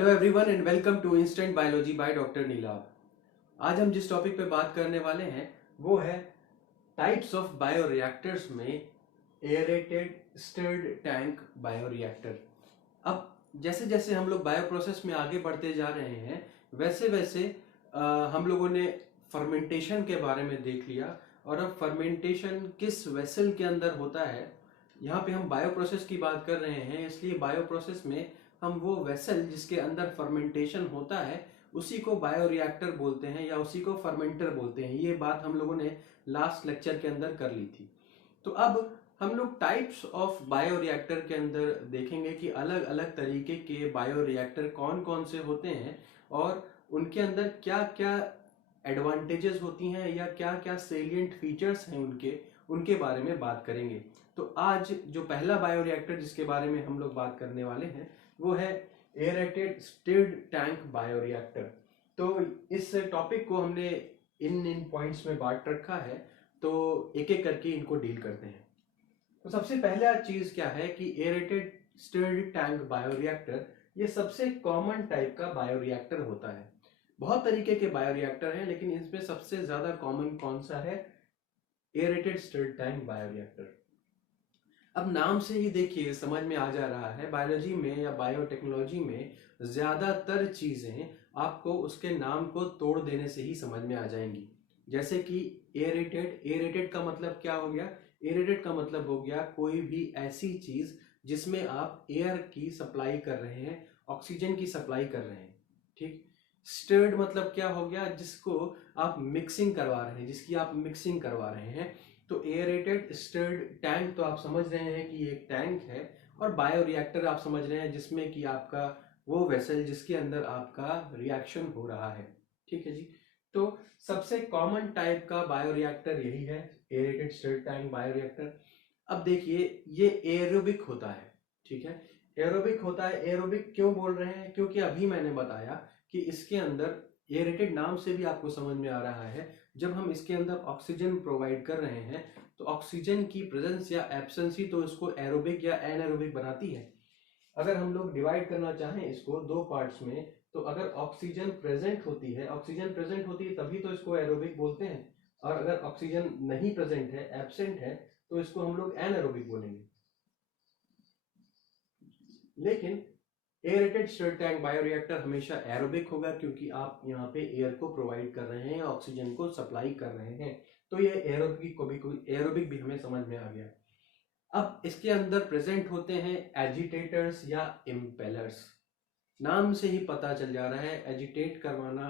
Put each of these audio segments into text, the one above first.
Hello everyone and welcome to instant biology by doctor Neelabh. आज हम जिस टॉपिक पे बात करने वाले हैं वो है टाइप्स ऑफ बायोरिएक्टर्स में एरेटेड स्टिर्ड टैंक बायोरिएक्टर। अब जैसे जैसे हम लोग बायो प्रोसेस में आगे बढ़ते जा रहे हैं वैसे वैसे हम लोगों ने फर्मेंटेशन के बारे में देख लिया। और अब फर्मेंटेशन किस वेसल के अंदर होता है, यहाँ पे हम बायो प्रोसेस की बात कर रहे हैं, इसलिए बायो प्रोसेस में हम वो वेसल जिसके अंदर फर्मेंटेशन होता है उसी को बायोरिएक्टर बोलते हैं या उसी को फर्मेंटर बोलते हैं। ये बात हम लोगों ने लास्ट लेक्चर के अंदर कर ली थी। तो अब हम लोग टाइप्स ऑफ बायोरिएक्टर के अंदर देखेंगे कि अलग अलग तरीके के बायोरिएक्टर कौन कौन से होते हैं और उनके अंदर क्या क्या एडवांटेजेस होती हैं या क्या क्या सेलिएंट फीचर्स हैं उनके बारे में बात करेंगे। तो आज जो पहला बायोरिएक्टर जिसके बारे में हम लोग बात करने वाले हैं वो है एरेटेड स्टिर्ड टैंक बायोरिएक्टर। तो इस टॉपिक को हमने इन पॉइंट्स में बांट रखा है, तो एक एक करके इनको डील करते हैं। तो सबसे पहला चीज क्या है कि एरेटेड स्टिर्ड टैंक बायोरिएक्टर ये सबसे कॉमन टाइप का बायोरिएक्टर होता है। बहुत तरीके के बायोरिएक्टर हैं लेकिन इसमें सबसे ज्यादा कॉमन कौन सा है? Aerated stirred tank bioreactor. अब नाम से ही देखिए समझ में आ जा रहा है, बायोलॉजी में या बायोटेक्नोलॉजी में ज्यादातर चीजें आपको उसके नाम को तोड़ देने से ही समझ में आ जाएंगी। जैसे कि एरेटेड, एरेटेड का मतलब क्या हो गया? एरेटेड का मतलब हो गया कोई भी ऐसी चीज जिसमें आप एयर की सप्लाई कर रहे हैं, ऑक्सीजन की सप्लाई कर रहे हैं। ठीक। स्टिर्ड मतलब क्या हो गया? जिसको आप मिक्सिंग करवा रहे हैं, जिसकी आप मिक्सिंग करवा रहे हैं। तो एरेटेड स्टिर्ड टैंक तो आप समझ रहे हैं कि एक टैंक है, और बायोरिएक्टर आप समझ रहे हैं जिसमें कि आपका वो वेसल जिसके अंदर आपका रिएक्शन हो रहा है। ठीक है जी। तो सबसे कॉमन टाइप का बायोरिएक्टर यही है, एरेटेड स्टिर्ड टैंक बायोरिएक्टर। अब देखिए ये एरोबिक होता है। ठीक है, एरोबिक होता है। एरोबिक क्यों बोल रहे हैं? क्योंकि अभी मैंने बताया कि इसके अंदर, एरेटेड नाम से भी आपको समझ में आ रहा है, जब हम इसके अंदर ऑक्सीजन प्रोवाइड कर रहे हैं तो ऑक्सीजन की प्रेजेंस या एब्सेंस ही तो इसको एरोबिक या एनएरोबिक बनाती है। अगर हम लोग डिवाइड करना चाहें इसको दो पार्ट्स में, तो अगर ऑक्सीजन प्रेजेंट होती है, ऑक्सीजन प्रेजेंट होती है तभी तो इसको एरोबिक बोलते हैं, और अगर ऑक्सीजन नहीं प्रेजेंट है, एब्सेंट है, तो इसको हम लोग एनएरोबिक बोलेंगे। लेकिन एरेटेड स्टिर्ड टैंक बायोरिएक्टर हमेशा एरोबिक होगा क्योंकि आप यहाँ पे एयर को प्रोवाइड कर रहे हैं, ऑक्सीजन को सप्लाई कर रहे हैं। तो ये एरोबिक भी हमें समझ में आ गया। अब इसके अंदर प्रेजेंट होते हैं एजिटेटर्स या इम्पेलर्स। नाम से ही पता चल जा रहा है, एजिटेट करवाना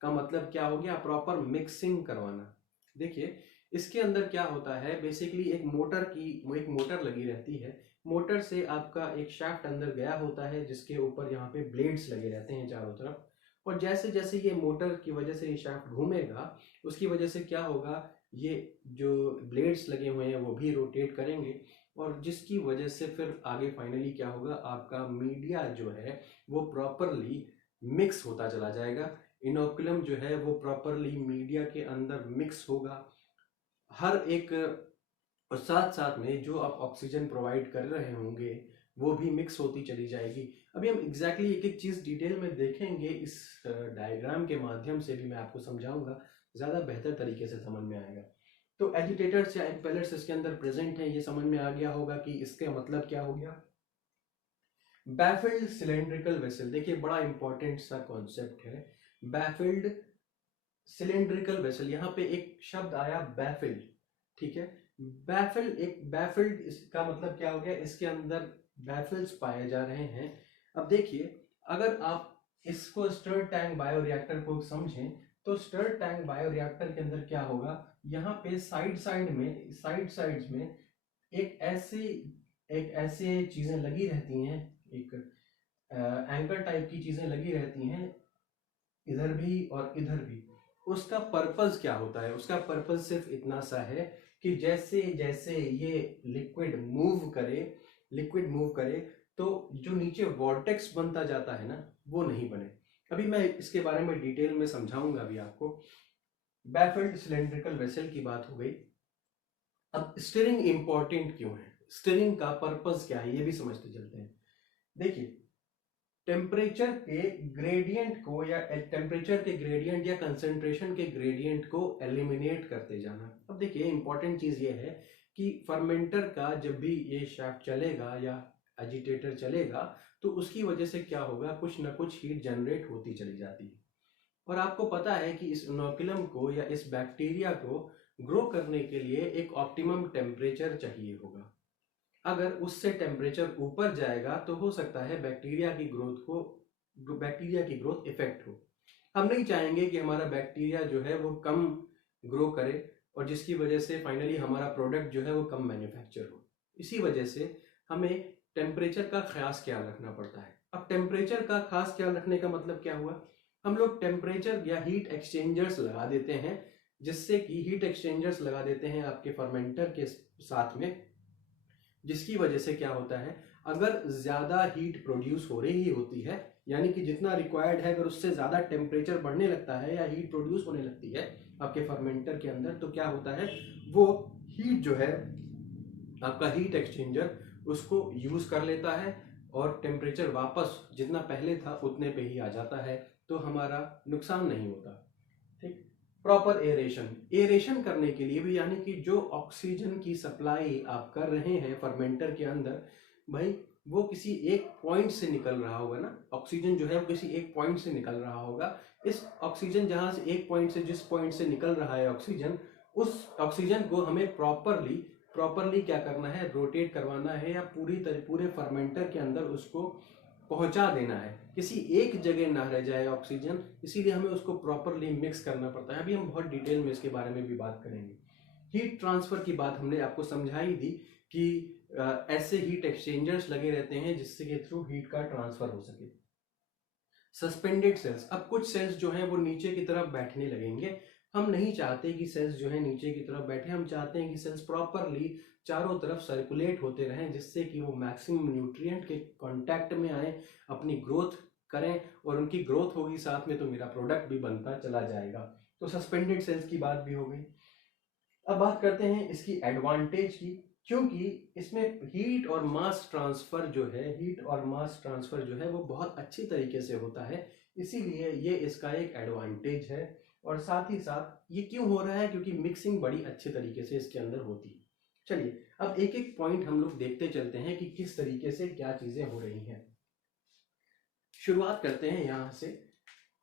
का मतलब क्या हो गया? प्रॉपर मिक्सिंग करवाना। देखिए इसके अंदर क्या होता है, बेसिकली एक मोटर लगी रहती है। मोटर से आपका एक शाफ्ट अंदर गया होता है जिसके ऊपर यहाँ पे ब्लेड्स लगे रहते हैं चारों तरफ, और जैसे जैसे ये मोटर की वजह से ये शाफ्ट घूमेगा उसकी वजह से क्या होगा, ये जो ब्लेड्स लगे हुए हैं वो भी रोटेट करेंगे, और जिसकी वजह से फिर आगे फाइनली क्या होगा, आपका मीडिया जो है वो प्रॉपरली मिक्स होता चला जाएगा। इनोकुलम जो है वो प्रॉपरली मीडिया के अंदर मिक्स होगा हर एक, और साथ साथ में जो आप ऑक्सीजन प्रोवाइड कर रहे होंगे वो भी मिक्स होती चली जाएगी। अभी हम एग्जैक्टली एक एक चीज डिटेल में देखेंगे, इस डायग्राम के माध्यम से भी मैं आपको समझाऊंगा, ज्यादा बेहतर तरीके से समझ में आएगा। तो एजिटेटर्स या इम्पेलर्स इसके अंदर प्रेजेंट है, ये समझ में आ गया होगा कि इसका मतलब क्या हो गया। बैफिल्ड सिलेंड्रिकल वेसल, देखिए बड़ा इंपॉर्टेंट सा कॉन्सेप्ट है बैफिल्ड सिलेंड्रिकल वेसल। यहाँ पे एक शब्द आया बैफिल्ड। ठीक है, बैफिल्ड इसका मतलब क्या हो गया? इसके अंदर बैफिल्स पाए जा रहे हैं। अब देखिए अगर आप इसको स्टिर्ड टैंक बायोरिएक्टर को समझें तो स्टिर्ड टैंक बायोरिएक्टर के अंदर क्या होगा, यहाँ पे साइड साइड्स में एक ऐसे चीजें लगी रहती हैं, एक एंकर टाइप की चीजें लगी रहती हैं इधर भी और इधर भी। उसका पर्पस क्या होता है? उसका पर्पस सिर्फ इतना सा है कि जैसे जैसे ये लिक्विड मूव करे तो जो नीचे वॉर्टेक्स बनता जाता है ना, वो नहीं बने। अभी मैं इसके बारे में डिटेल में समझाऊंगा अभी आपको। बैफिल्ड सिलेंड्रिकल वेसल की बात हो गई। अब स्टीयरिंग इंपॉर्टेंट क्यों है, स्टीयरिंग का पर्पस क्या है, ये भी समझते चलते हैं। देखिए टेम्परेचर के ग्रेडियंट को या टेम्परेचर के ग्रेडियंट या कंसंट्रेशन के ग्रेडियंट को एलिमिनेट करते जाना। अब देखिए इंपॉर्टेंट चीज ये है कि फर्मेंटर का जब भी ये शाफ्ट चलेगा या एजिटेटर चलेगा तो उसकी वजह से क्या होगा, कुछ ना कुछ हीट जनरेट होती चली जाती है। और आपको पता है कि इस इनोकुलम को या इस बैक्टीरिया को ग्रो करने के लिए एक ऑप्टिमम टेम्परेचर चाहिए होगा। अगर उससे टेम्परेचर ऊपर जाएगा तो हो सकता है बैक्टीरिया की ग्रोथ इफेक्ट हो। हम नहीं चाहेंगे कि हमारा बैक्टीरिया जो है वो कम ग्रो करे और जिसकी वजह से फाइनली हमारा प्रोडक्ट जो है वो कम मैन्युफैक्चर हो। इसी वजह से हमें टेम्परेचर का खास ख्याल रखना पड़ता है। अब टेम्परेचर का खास ख्याल रखने का मतलब क्या हुआ, हम लोग टेम्परेचर या हीट एक्सचेंजर्स लगा देते हैं, जिससे कि हीट एक्सचेंजर्स लगा देते हैं आपके फर्मेंटर के साथ में, जिसकी वजह से क्या होता है, अगर ज्यादा हीट प्रोड्यूस हो रही होती है, यानी कि जितना रिक्वायर्ड है, अगर उससे ज्यादा टेम्परेचर बढ़ने लगता है या हीट प्रोड्यूस होने लगती है आपके फर्मेंटर के अंदर, तो क्या होता है, वो हीट जो है आपका हीट एक्सचेंजर उसको यूज कर लेता है और टेम्परेचर वापस जितना पहले था उतने पे ही आ जाता है, तो हमारा नुकसान नहीं होता। ठीक। प्रॉपर एरेशन करने के लिए भी, यानी कि जो ऑक्सीजन की सप्लाई आप कर रहे हैं फर्मेंटर के अंदर, भाई वो किसी एक पॉइंट से निकल रहा होगा ना, ऑक्सीजन जो है वो किसी एक पॉइंट से निकल रहा होगा। इस ऑक्सीजन जहां से एक पॉइंट से जिस पॉइंट से निकल रहा है ऑक्सीजन, उस ऑक्सीजन को हमें प्रॉपरली क्या करना है, रोटेट करवाना है या पूरे फर्मेंटर के अंदर उसको पहुंचा देना है, किसी एक जगह ना रह जाए ऑक्सीजन। इसीलिए हमें उसको प्रॉपरली मिक्स करना पड़ता है। अभी हम बहुत डिटेल में इसके बारे में भी बात करेंगे। हीट ट्रांसफर की बात हमने आपको समझाई दी कि ऐसे हीट एक्सचेंजर्स लगे रहते हैं जिससे के थ्रू हीट का ट्रांसफर हो सके। सस्पेंडेड सेल्स, अब कुछ सेल्स जो हैं वो न्यूचे की तरफ बैठने लगेंगे। हम नहीं चाहते कि सेल्स जो है नीचे की तरफ बैठे, हम चाहते हैं कि सेल्स प्रॉपरली चारों तरफ सर्कुलेट होते रहें, जिससे कि वो मैक्सिमम न्यूट्रिएंट के कांटेक्ट में आए, अपनी ग्रोथ करें, और उनकी ग्रोथ होगी साथ में तो मेरा प्रोडक्ट भी बनता चला जाएगा। तो सस्पेंडेड सेल्स की बात भी हो गई। अब बात करते हैं इसकी एडवांटेज की, क्योंकि इसमें हीट और मास ट्रांसफर जो है वो बहुत अच्छी तरीके से होता है, इसीलिए ये इसका एक एडवांटेज है। और साथ ही साथ ये क्यों हो रहा है, क्योंकि मिक्सिंग बड़ी अच्छे तरीके से इसके अंदर होती है। चलिए अब एक एक पॉइंट हम लोग देखते चलते हैं कि किस तरीके से क्या चीजें हो रही हैं। शुरुआत करते हैं यहां से,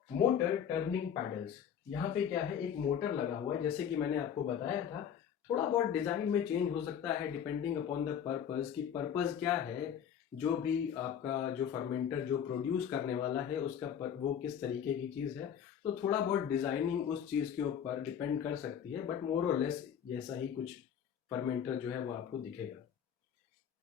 मोटर टर्निंग पैडल्स। यहाँ पे क्या है, एक मोटर लगा हुआ है, जैसे कि मैंने आपको बताया था। थोड़ा बहुत डिजाइन में चेंज हो सकता है डिपेंडिंग अपॉन द पर्पस, कि पर्पस क्या है, जो भी आपका जो फर्मेंटर जो प्रोड्यूस करने वाला है उसका वो किस तरीके की चीज है, तो थोड़ा बहुत डिजाइनिंग उस चीज के ऊपर डिपेंड कर सकती है, बट मोर और लेस जैसा ही कुछ फर्मेंटर जो है वो आपको दिखेगा।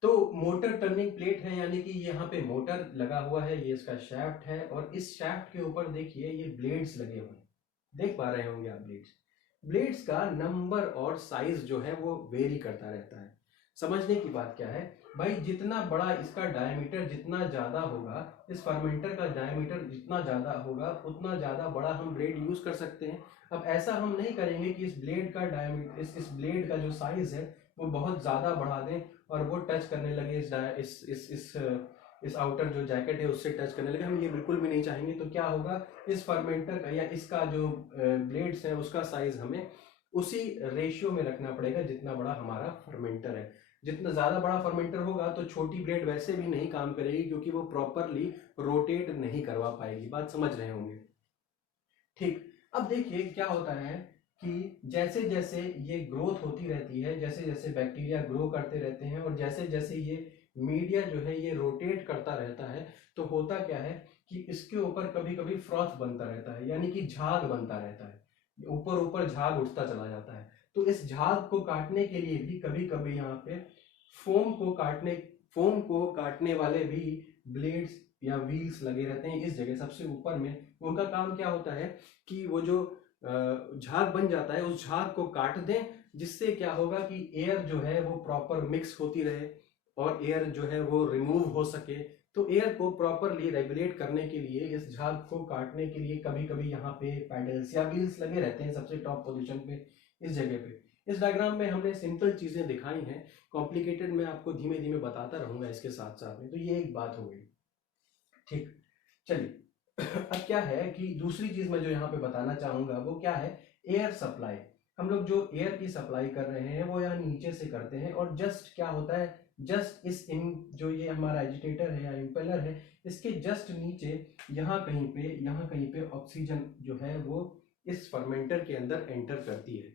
तो मोटर टर्निंग प्लेट है, यानी कि यहाँ पे मोटर लगा हुआ है, ये इसका शाफ्ट है, और इस शाफ्ट के ऊपर देखिए ये ब्लेड्स लगे हुए हैं, देख पा रहे होंगे आप ब्लेड्स का नंबर और साइज जो है वो वेरी करता रहता है। समझने की बात क्या है भाई, जितना बड़ा इसका डायमीटर जितना ज्यादा होगा, इस फर्मेंटर का डायमीटर जितना ज्यादा होगा उतना ज्यादा बड़ा हम ब्लेड यूज कर सकते हैं। अब ऐसा हम नहीं करेंगे कि इस ब्लेड का डायमीटर इस ब्लेड का जो साइज है वो बहुत ज्यादा बढ़ा दें और वो टच करने लगे इस आउटर जो जैकेट है उससे टच करने लगे, हम ये बिल्कुल भी नहीं चाहेंगे। तो क्या होगा, इस फर्मेंटर का या इसका जो ब्लेड्स है उसका साइज हमें उसी रेशियो में रखना पड़ेगा जितना बड़ा हमारा फर्मेंटर है। जितना ज्यादा बड़ा फर्मेंटर होगा तो छोटी ब्लेड वैसे भी नहीं काम करेगी, क्योंकि वो प्रॉपरली रोटेट नहीं करवा पाएगी। बात समझ रहे होंगे। ठीक। अब देखिए क्या होता है कि जैसे जैसे ये ग्रोथ होती रहती है, जैसे जैसे बैक्टीरिया ग्रो करते रहते हैं और जैसे जैसे ये मीडिया जो है ये रोटेट करता रहता है, तो होता क्या है कि इसके ऊपर कभी कभी फ्रॉथ बनता रहता है, यानी कि झाग बनता रहता है, ऊपर ऊपर झाग उठता चला जाता है। तो इस झाग को काटने के लिए भी कभी कभी यहाँ पे फोम को काटने वाले भी ब्लेड्स या व्हील्स लगे रहते हैं इस जगह सबसे ऊपर में। उनका काम क्या होता है कि वो जो झाग बन जाता है उस झाग को काट दें, जिससे क्या होगा कि एयर जो है वो प्रॉपर मिक्स होती रहे और एयर जो है वो रिमूव हो सके। तो एयर को प्रॉपरली रेगुलेट करने के लिए इस झाग को काटने के लिए कभी कभी यहाँ पे पैडल्स या व्हील्स लगे रहते हैं सबसे टॉप पोजीशन पे इस जगह पे। इस डायग्राम में हमने सिंपल चीजें दिखाई हैं, कॉम्प्लिकेटेड मैं आपको धीमे धीमे बताता रहूंगा इसके साथ साथ में। तो ये एक बात हो गई। ठीक। चलिए अब क्या है कि दूसरी चीज मैं जो यहाँ पे बताना चाहूंगा वो क्या है, एयर सप्लाई। हम लोग जो एयर की सप्लाई कर रहे हैं वो यहाँ नीचे से करते हैं, और जस्ट क्या होता है, जस्ट इस इन जो ये हमारा एजिटेटर है या इम्पेलर है, इसके जस्ट नीचे यहाँ कहीं पे ऑक्सीजन जो है वो इस फर्मेंटर के अंदर एंटर करती है।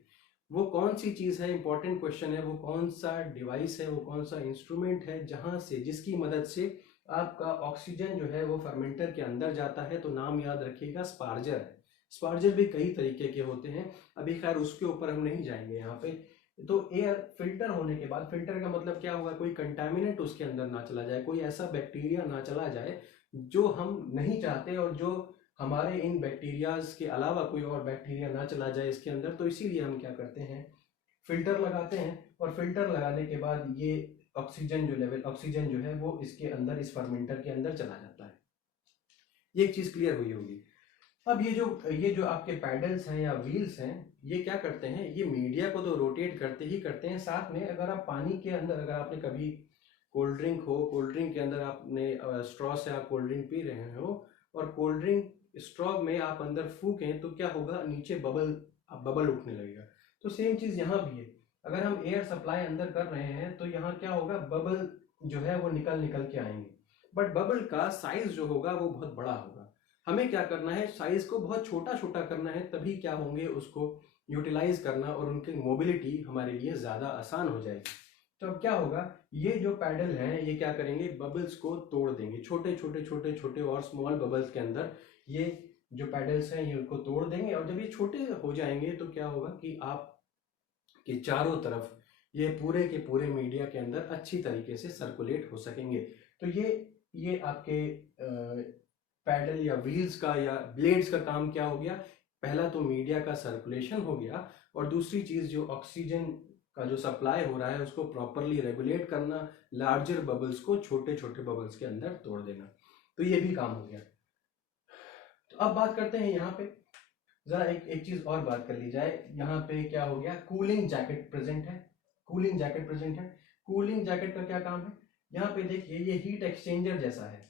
वो कौन सी चीज है, इंपॉर्टेंट क्वेश्चन है, वो कौन सा डिवाइस है, वो कौन सा इंस्ट्रूमेंट है जहां से, जिसकी मदद से आपका ऑक्सीजन जो है वो फर्मेंटर के अंदर जाता है। तो नाम याद रखिएगा, स्पार्जर है। स्पार्जर भी कई तरीके के होते हैं, अभी खैर उसके ऊपर हम नहीं जाएंगे यहाँ पे। तो एयर फिल्टर होने के बाद, फिल्टर का मतलब क्या होगा, कोई कंटामिनेंट उसके अंदर ना चला जाए, कोई ऐसा बैक्टीरिया ना चला जाए जो हम नहीं चाहते, और जो हमारे इन बैक्टीरियाज के अलावा कोई और बैक्टीरिया ना चला जाए इसके अंदर। तो इसीलिए हम क्या करते हैं, फिल्टर लगाते हैं, और फिल्टर लगाने के बाद ये ऑक्सीजन जो है वो इसके अंदर, इस फर्मेंटर के अंदर चला जाता है। ये एक चीज क्लियर हुई होगी। अब ये जो आपके पैडल्स हैं या व्हील्स हैं, ये क्या करते हैं, ये मीडिया को तो रोटेट करते ही करते हैं, साथ में अगर आप पानी के अंदर, अगर आपने कभी कोल्ड ड्रिंक हो, कोल्ड ड्रिंक के अंदर आपने स्ट्रॉ से आप कोल्ड ड्रिंक पी रहे हो, और कोल्ड ड्रिंक स्ट्रॉ में आप अंदर फूकें तो क्या होगा, नीचे बबल उठने लगेगा। तो सेम चीज यहाँ भी है, अगर हम एयर सप्लाई अंदर कर रहे हैं तो यहाँ क्या होगा, बबल जो है वो निकल निकल के आएंगे, बट बबल का साइज जो होगा वो बहुत बड़ा होगा। हमें क्या करना है, साइज को बहुत छोटा छोटा करना है, तभी क्या होंगे, उसको यूटिलाइज करना और उनकी मोबिलिटी हमारे लिए ज्यादा आसान हो जाएगी। तो अब क्या होगा, ये जो पैडल हैं ये क्या करेंगे, बबल्स को तोड़ देंगे, छोटे छोटे छोटे छोटे और स्मॉल बबल्स के अंदर ये जो पैडल्स हैं ये उनको तोड़ देंगे। और जब ये छोटे हो जाएंगे तो क्या होगा कि आप के चारों तरफ ये पूरे के पूरे मीडिया के अंदर अच्छी तरीके से सर्कुलेट हो सकेंगे। तो ये आपके पैडल या व्हील्स का या ब्लेड्स का काम क्या हो गया, पहला तो मीडिया का सर्कुलेशन हो गया, और दूसरी चीज जो ऑक्सीजन का जो सप्लाई हो रहा है उसको प्रॉपरली रेगुलेट करना, लार्जर बबल्स को छोटे छोटे बबल्स के अंदर तोड़ देना। तो ये भी काम हो गया। तो अब बात करते हैं यहाँ पे, जरा एक चीज और बात कर ली जाए। यहाँ पे क्या हो गया, कूलिंग जैकेट प्रेजेंट है, कूलिंग जैकेट प्रेजेंट है। कूलिंग जैकेट का क्या काम है, यहाँ पे देखिए ये हीट एक्सचेंजर जैसा है।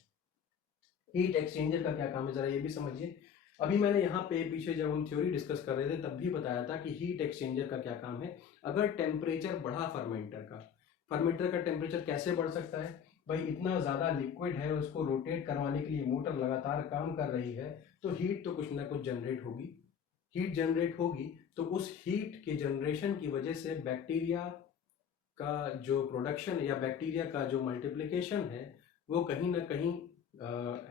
हीट एक्सचेंजर का क्या काम है, जरा ये भी समझिए। अभी मैंने यहाँ पे पीछे जब हम थ्योरी डिस्कस कर रहे थे तब भी बताया था कि हीट एक्सचेंजर का क्या काम है। अगर टेम्परेचर बढ़ा फर्मेंटर का टेम्परेचर कैसे बढ़ सकता है भाई, इतना ज्यादा लिक्विड है, उसको रोटेट करवाने के लिए मोटर लगातार काम कर रही है, तो हीट तो कुछ ना कुछ जनरेट होगी। हीट जनरेट होगी तो उस हीट के जनरेशन की वजह से बैक्टीरिया का जो प्रोडक्शन या बैक्टीरिया का जो मल्टीप्लिकेशन है वो कहीं ना कहीं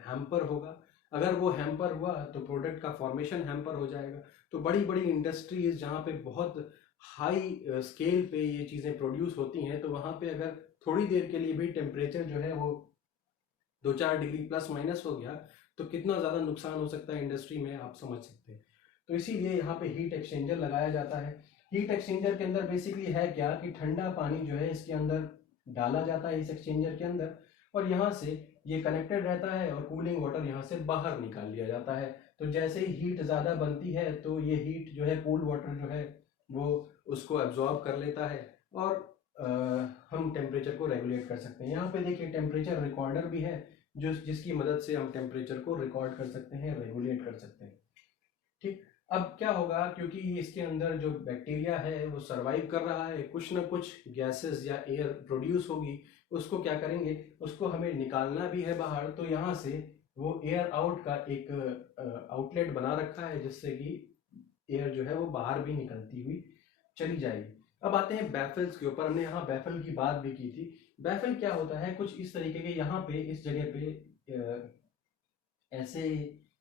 हैम्पर होगा। अगर वो हैम्पर हुआ तो प्रोडक्ट का फॉर्मेशन हैम्पर हो जाएगा। तो बड़ी बड़ी इंडस्ट्रीज जहाँ पे बहुत हाई स्केल पे ये चीज़ें प्रोड्यूस होती हैं, तो वहाँ पे अगर थोड़ी देर के लिए भी टेम्परेचर जो है वो 2-4 डिग्री प्लस माइनस हो गया तो कितना ज़्यादा नुकसान हो सकता है इंडस्ट्री में, आप समझ सकते हैं। तो इसीलिए यहाँ पे हीट एक्सचेंजर लगाया जाता है। हीट एक्सचेंजर के अंदर बेसिकली है क्या कि ठंडा पानी जो है इसके अंदर डाला जाता है इस एक्सचेंजर के अंदर, और यहाँ से ये कनेक्टेड रहता है और कूलिंग वाटर यहाँ से बाहर निकाल लिया जाता है। तो जैसे ही हीट ज़्यादा बनती है तो ये हीट जो है कूल वाटर जो है वो उसको एब्जॉर्ब कर लेता है, और हम टेम्परेचर को रेगुलेट कर सकते हैं। यहाँ पे देखिए टेम्परेचर रिकॉर्डर भी है जिसकी मदद से हम टेम्परेचर को रिकॉर्ड कर सकते हैं, रेगुलेट कर सकते हैं। ठीक, अब क्या होगा, क्योंकि इसके अंदर जो बैक्टीरिया है वो सरवाइव कर रहा है, कुछ ना कुछ गैसेस या एयर प्रोड्यूस होगी, उसको क्या करेंगे, उसको हमें निकालना भी है बाहर। तो यहाँ से वो एयर आउट का एक आउटलेट बना रखा है जिससे कि एयर जो है वो बाहर भी निकलती हुई चली जाएगी। अब आते हैं बैफल्स के ऊपर, हमने यहाँ बैफल की बात भी की थी। बैफल क्या होता है, कुछ इस तरीके के, यहाँ पे इस जगह पे ऐसे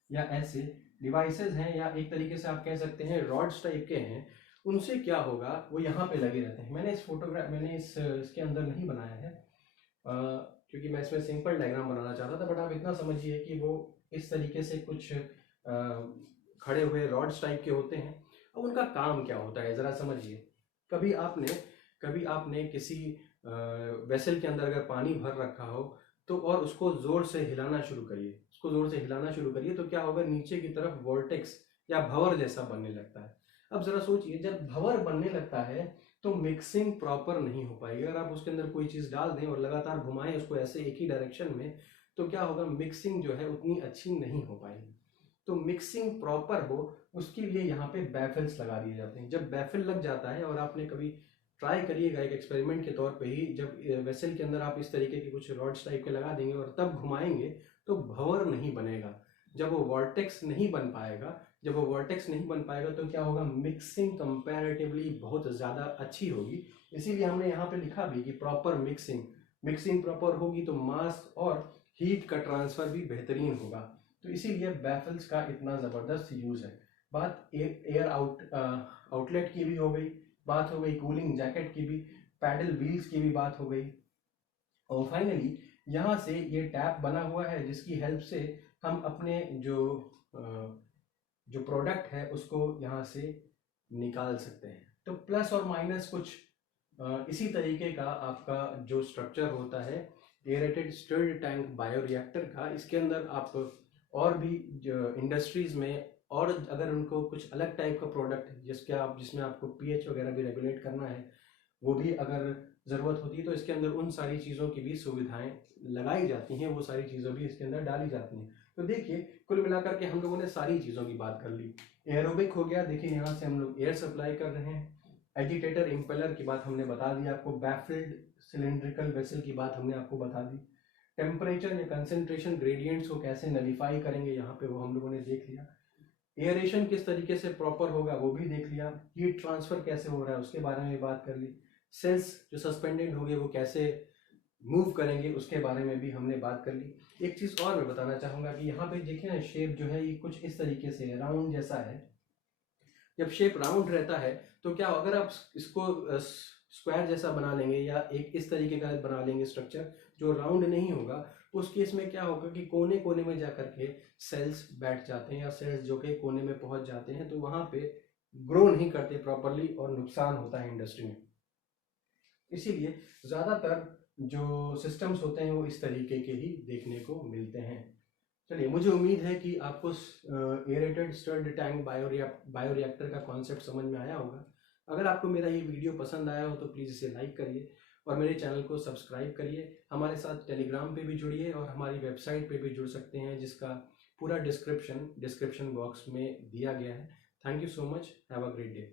या ऐसे डिवाइसेस हैं, या एक तरीके से आप कह सकते हैं रॉड्स टाइप के हैं। उनसे क्या होगा, वो यहाँ पे लगे रहते हैं। मैंने इसके अंदर नहीं बनाया है क्योंकि मैं इसमें सिंपल डायग्राम बनाना चाहता था, बट आप इतना समझिए कि वो इस तरीके से कुछ खड़े हुए रॉड्स टाइप के होते हैं। अब उनका काम क्या होता है जरा समझिए। कभी आपने किसी वेसल के अंदर अगर पानी भर रखा हो तो और उसको जोर से हिलाना शुरू करिए, तो क्या होगा, नीचे की तरफ वोर्टेक्स या भंवर जैसा बनने लगता है। अब जरा सोचिए, जब भंवर बनने लगता है तो मिक्सिंग प्रॉपर नहीं हो पाएगी। अगर आप उसके अंदर कोई चीज डाल दें और लगातार घुमाएं उसको ऐसे एक ही डायरेक्शन में, तो क्या होगा, मिक्सिंग जो है उतनी अच्छी नहीं हो पाएगी। तो मिक्सिंग प्रॉपर हो उसके लिए यहाँ पे बैफल्स लगा दिए जाते हैं। जब बैफल लग जाता है, और आपने कभी ट्राई करिएगा एक एक्सपेरिमेंट के तौर पे ही, जब वेसल के अंदर आप इस तरीके के कुछ रॉड्स टाइप के लगा देंगे और तब घुमाएंगे तो भंवर नहीं बनेगा। जब वो वॉर्टेक्स नहीं बन पाएगा, तो क्या होगा, मिक्सिंग कंपैरेटिवली बहुत ज़्यादा अच्छी होगी। इसीलिए हमने यहाँ पे लिखा भी कि प्रॉपर मिक्सिंग प्रॉपर होगी तो मास और हीट का ट्रांसफर भी बेहतरीन होगा। तो इसीलिए बैफल्स का इतना ज़बरदस्त यूज़ है। बात एयर आउटलेट की भी हो गई, बात हो गई कूलिंग जैकेट की भी, पैडल व्हील्स की भी बात हो गई, और फाइनली यहाँ से ये टैप बना हुआ है जिसकी हेल्प से हम अपने जो प्रोडक्ट है उसको यहाँ से निकाल सकते हैं। तो प्लस और माइनस कुछ इसी तरीके का आपका जो स्ट्रक्चर होता है एरेटेड स्टिर्ड टैंक बायोरिएक्टर का। इसके अंदर आप और भी इंडस्ट्रीज में, और अगर उनको कुछ अलग टाइप का प्रोडक्ट जिसमें आपको पीएच वगैरह भी रेगुलेट करना है, वो भी अगर ज़रूरत होती है तो इसके अंदर उन सारी चीज़ों की भी सुविधाएं लगाई जाती हैं, वो सारी चीज़ें भी इसके अंदर डाली जाती हैं। तो देखिए कुल मिलाकर के हम लोगों ने सारी चीज़ों की बात कर ली। एरोबिक हो गया, देखिए यहाँ से हम लोग एयर सप्लाई कर रहे हैं। एजिटेटर इम्पेलर की बात हमने बता दी आपको। बैफिल्ड सिलेंड्रिकल वेसल की बात हमने आपको बता दी। टेम्परेचर या कंसेंट्रेशन ग्रेडियंट्स को कैसे नलीफाई करेंगे यहाँ पे वो हम लोगों ने देख लिया। एयरेशन किस तरीके से प्रॉपर होगा वो भी देख लिया। हीट ट्रांसफर कैसे हो रहा है उसके बारे में बात कर ली। सेल्स जो सस्पेंडेड होंगे वो कैसे मूव करेंगे उसके बारे में भी हमने बात कर ली। एक चीज़ और मैं बताना चाहूँगा कि यहाँ पे देखिए ना, शेप जो है ये कुछ इस तरीके से है, राउंड जैसा है। जब शेप राउंड रहता है तो क्या, अगर आप इसको स्क्वायर जैसा बना लेंगे या एक इस तरीके का बना लेंगे स्ट्रक्चर जो राउंड नहीं होगा, उस केस में क्या होगा कि कोने कोने में जाकर के सेल्स बैठ जाते हैं, या सेल्स जो कि कोने में पहुंच जाते हैं तो वहां पे ग्रो नहीं करते प्रॉपरली और नुकसान होता है इंडस्ट्री में। इसीलिए ज़्यादातर जो सिस्टम्स होते हैं वो इस तरीके के ही देखने को मिलते हैं। चलिए, मुझे उम्मीद है कि आपको एरेटेड स्टर्ड टैंक बायोरिएक्टर का कॉन्सेप्ट समझ में आया होगा। अगर आपको मेरा ये वीडियो पसंद आया हो तो प्लीज़ इसे लाइक करिए और मेरे चैनल को सब्सक्राइब करिए। हमारे साथ टेलीग्राम पे भी जुड़िए और हमारी वेबसाइट पे भी जुड़ सकते हैं जिसका पूरा डिस्क्रिप्शन बॉक्स में दिया गया है। Thank you so much, have a great day.